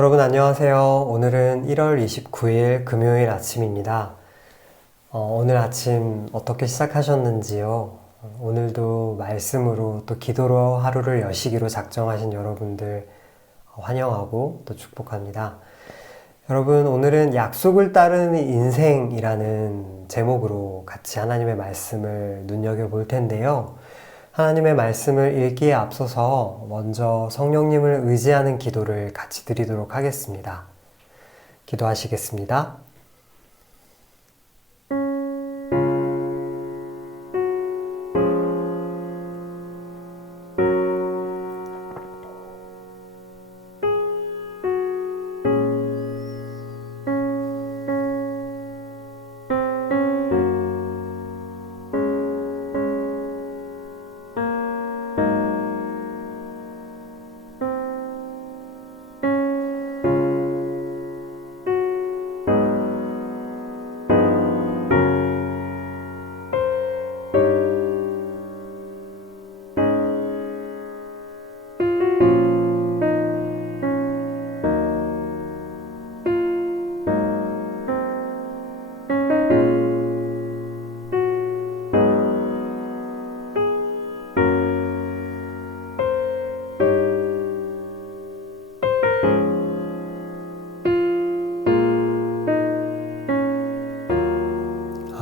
여러분 안녕하세요. 오늘은 1월 29일 금요일 아침입니다. 오늘 아침 어떻게 시작하셨는지요? 오늘도 말씀으로 또 기도로 하루를 여시기로 작정하신 여러분들 환영하고 또 축복합니다. 여러분 오늘은 약속을 따르는 인생이라는 제목으로 같이 하나님의 말씀을 눈여겨볼 텐데요. 하나님의 말씀을 읽기에 앞서서 먼저 성령님을 의지하는 기도를 같이 드리도록 하겠습니다. 기도하시겠습니다.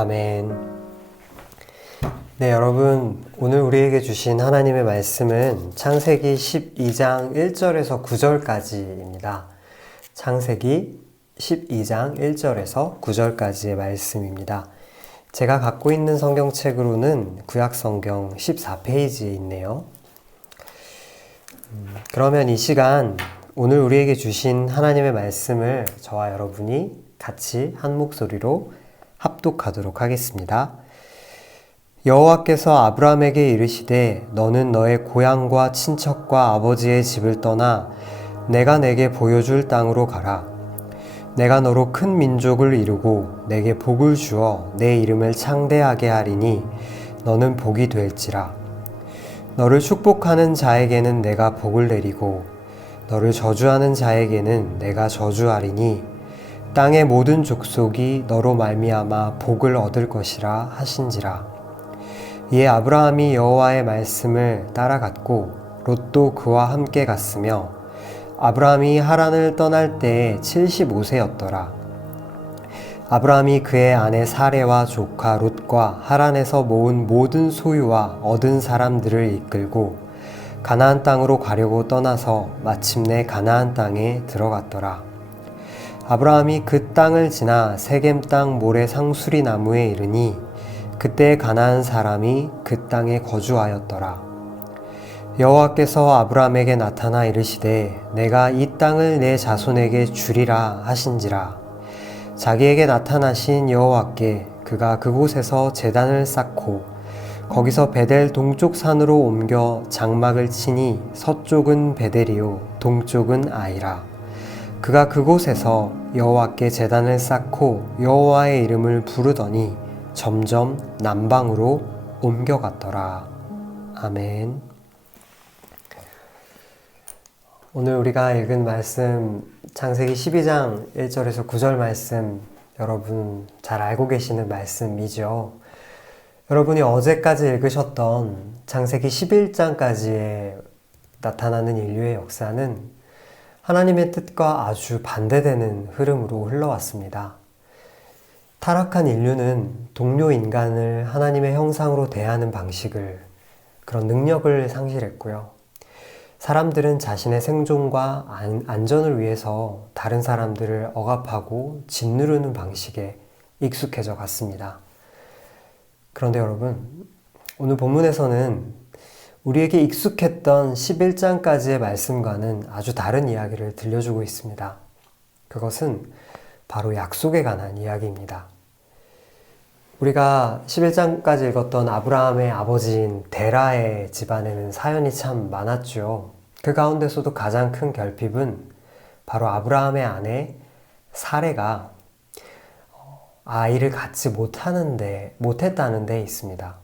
아멘. 네, 여러분, 오늘 우리에게 주신 하나님의 말씀은 창세기 12장 1절에서 9절까지입니다. 창세기 12장 1절에서 9절까지의 말씀입니다. 제가 갖고 있는 성경책으로는 구약성경 14페이지에 있네요. 그러면 이 시간 오늘 우리에게 주신 하나님의 말씀을 저와 여러분이 같이 한 목소리로 합독하도록 하겠습니다. 여호와께서 아브라함에게 이르시되 너는 너의 고향과 친척과 아버지의 집을 떠나 내가 내게 보여줄 땅으로 가라. 내가 너로 큰 민족을 이루고 내게 복을 주어 내 이름을 창대하게 하리니 너는 복이 될지라. 너를 축복하는 자에게는 내가 복을 내리고 너를 저주하는 자에게는 내가 저주하리니 땅의 모든 족속이 너로 말미암아 복을 얻을 것이라 하신지라. 이에 아브라함이 여호와의 말씀을 따라갔고 롯도 그와 함께 갔으며 아브라함이 하란을 떠날 때에 75세였더라. 아브라함이 그의 아내 사레와 조카 롯과 하란에서 모은 모든 소유와 얻은 사람들을 이끌고 가나안 땅으로 가려고 떠나서 마침내 가나안 땅에 들어갔더라. 아브라함이 그 땅을 지나 세겜 땅 모래 상수리 나무에 이르니 그때 가나안 사람이 그 땅에 거주하였더라. 여호와께서 아브라함에게 나타나 이르시되 내가 이 땅을 내 자손에게 주리라 하신지라. 자기에게 나타나신 여호와께 그가 그곳에서 제단을 쌓고 거기서 베델 동쪽 산으로 옮겨 장막을 치니 서쪽은 베델이요 동쪽은 아이라. 그가 그곳에서 여호와께 제단을 쌓고 여호와의 이름을 부르더니 점점 남방으로 옮겨갔더라. 아멘. 오늘 우리가 읽은 말씀 창세기 12장 1절에서 9절 말씀 여러분 잘 알고 계시는 말씀이죠. 여러분이 어제까지 읽으셨던 창세기 11장까지에 나타나는 인류의 역사는 하나님의 뜻과 아주 반대되는 흐름으로 흘러왔습니다. 타락한 인류는 동료 인간을 하나님의 형상으로 대하는 방식을, 그런 능력을 상실했고요. 사람들은 자신의 생존과 안전을 위해서 다른 사람들을 억압하고 짓누르는 방식에 익숙해져 갔습니다. 그런데 여러분, 오늘 본문에서는 우리에게 익숙했던 11장까지의 말씀과는 아주 다른 이야기를 들려주고 있습니다. 그것은 바로 약속에 관한 이야기입니다. 우리가 11장까지 읽었던 아브라함의 아버지인 데라의 집안에는 사연이 참 많았죠. 그 가운데서도 가장 큰 결핍은 바로 아브라함의 아내 사레가 아이를 갖지 못했다는 데 있습니다.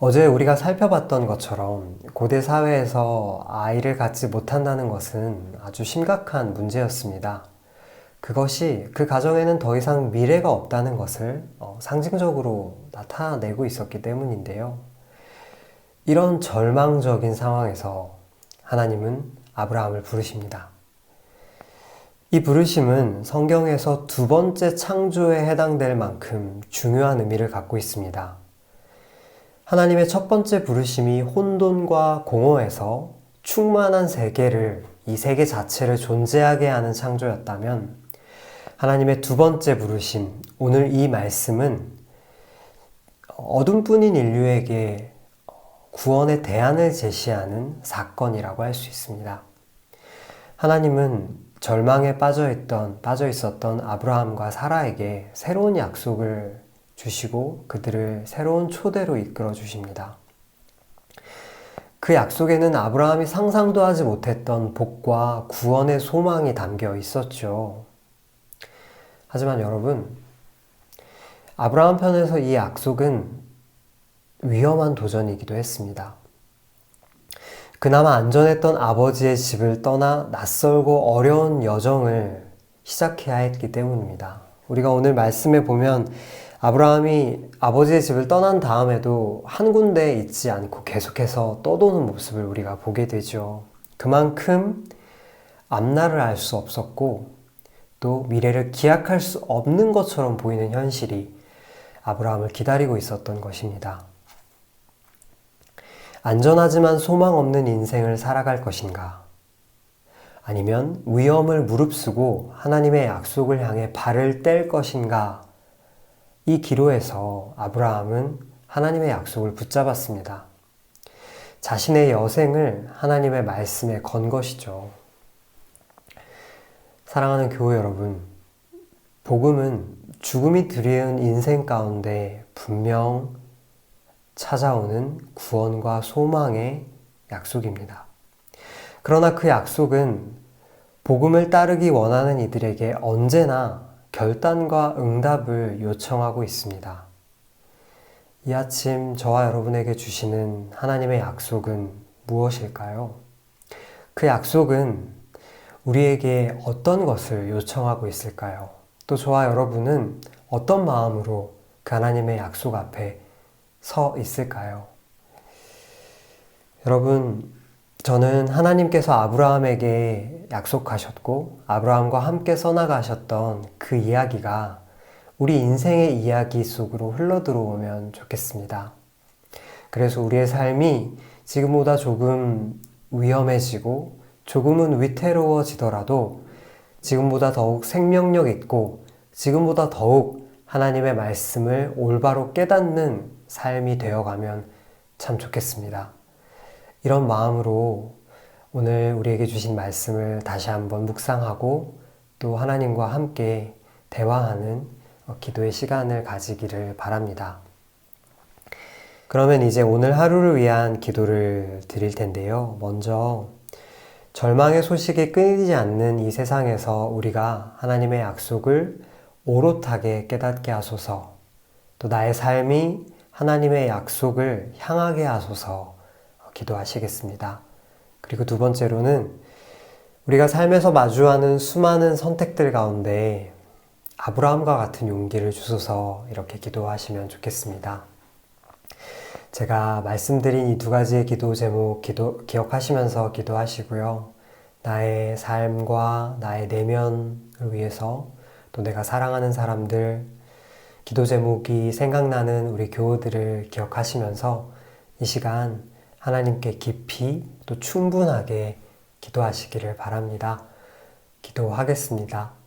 어제 우리가 살펴봤던 것처럼 고대 사회에서 아이를 갖지 못한다는 것은 아주 심각한 문제였습니다. 그것이 그 가정에는 더 이상 미래가 없다는 것을 상징적으로 나타내고 있었기 때문인데요. 이런 절망적인 상황에서 하나님은 아브라함을 부르십니다. 이 부르심은 성경에서 두 번째 창조에 해당될 만큼 중요한 의미를 갖고 있습니다. 하나님의 첫 번째 부르심이 혼돈과 공허에서 충만한 세계를, 이 세계 자체를 존재하게 하는 창조였다면, 하나님의 두 번째 부르심, 오늘 이 말씀은 어둠뿐인 인류에게 구원의 대안을 제시하는 사건이라고 할 수 있습니다. 하나님은 절망에 빠져 있었던 아브라함과 사라에게 새로운 약속을 주시고 그들을 새로운 초대로 이끌어 주십니다. 그 약속에는 아브라함이 상상도 하지 못했던 복과 구원의 소망이 담겨 있었죠. 하지만 여러분, 아브라함 편에서 이 약속은 위험한 도전이기도 했습니다. 그나마 안전했던 아버지의 집을 떠나 낯설고 어려운 여정을 시작해야 했기 때문입니다. 우리가 오늘 말씀에 보면 아브라함이 아버지의 집을 떠난 다음에도 한 군데에 있지 않고 계속해서 떠도는 모습을 우리가 보게 되죠. 그만큼 앞날을 알 수 없었고 또 미래를 기약할 수 없는 것처럼 보이는 현실이 아브라함을 기다리고 있었던 것입니다. 안전하지만 소망 없는 인생을 살아갈 것인가? 아니면 위험을 무릅쓰고 하나님의 약속을 향해 발을 뗄 것인가? 이 기로에서 아브라함은 하나님의 약속을 붙잡았습니다. 자신의 여생을 하나님의 말씀에 건 것이죠. 사랑하는 교회 여러분, 복음은 죽음이 드리운 인생 가운데 분명 찾아오는 구원과 소망의 약속입니다. 그러나 그 약속은 복음을 따르기 원하는 이들에게 언제나 결단과 응답을 요청하고 있습니다. 이 아침 저와 여러분에게 주시는 하나님의 약속은 무엇일까요? 그 약속은 우리에게 어떤 것을 요청하고 있을까요? 또 저와 여러분은 어떤 마음으로 그 하나님의 약속 앞에 서 있을까요? 여러분, 저는 하나님께서 아브라함에게 약속하셨고 아브라함과 함께 써나가셨던 그 이야기가 우리 인생의 이야기 속으로 흘러들어오면 좋겠습니다. 그래서 우리의 삶이 지금보다 조금 위험해지고 조금은 위태로워지더라도 지금보다 더욱 생명력 있고 지금보다 더욱 하나님의 말씀을 올바로 깨닫는 삶이 되어가면 참 좋겠습니다. 이런 마음으로 오늘 우리에게 주신 말씀을 다시 한번 묵상하고 또 하나님과 함께 대화하는 기도의 시간을 가지기를 바랍니다. 그러면 이제 오늘 하루를 위한 기도를 드릴 텐데요. 먼저 절망의 소식이 끊이지 않는 이 세상에서 우리가 하나님의 약속을 오롯하게 깨닫게 하소서, 또 나의 삶이 하나님의 약속을 향하게 하소서 기도하시겠습니다. 그리고 두 번째로는 우리가 삶에서 마주하는 수많은 선택들 가운데 아브라함과 같은 용기를 주소서 이렇게 기도하시면 좋겠습니다. 제가 말씀드린 이 두 가지의 기도 제목 기억하시면서 기도하시고요. 나의 삶과 나의 내면을 위해서 또 내가 사랑하는 사람들, 기도 제목이 생각나는 우리 교우들을 기억하시면서 이 시간 하나님께 깊이 또 충분하게 기도하시기를 바랍니다. 기도하겠습니다.